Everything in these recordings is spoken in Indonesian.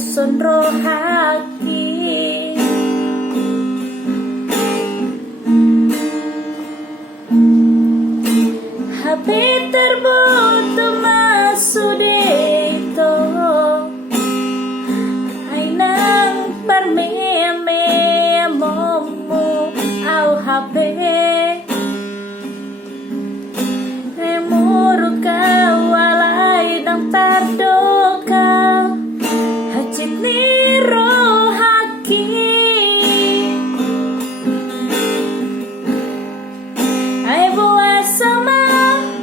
sun rohaki Happy terbutu masudito Ainang parmeme momu au happy Muruka walay dang tardoka Hacit ni rohaki Ay buwas sama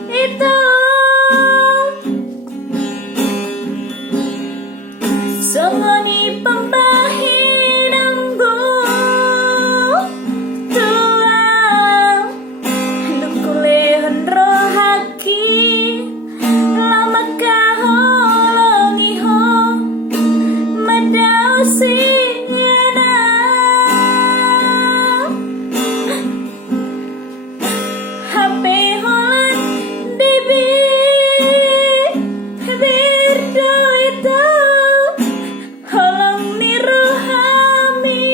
itu Songoni pambahinanggo Tuang Nukulehon rohaki Lama kaholongi ho Madaw siyana Happy holan dibi Birdo itu Holong ni rohami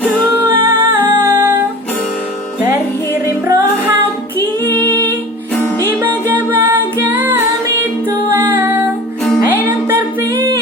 Tua Terhirim rohaki Di baga-baga mitua Ainang terpilih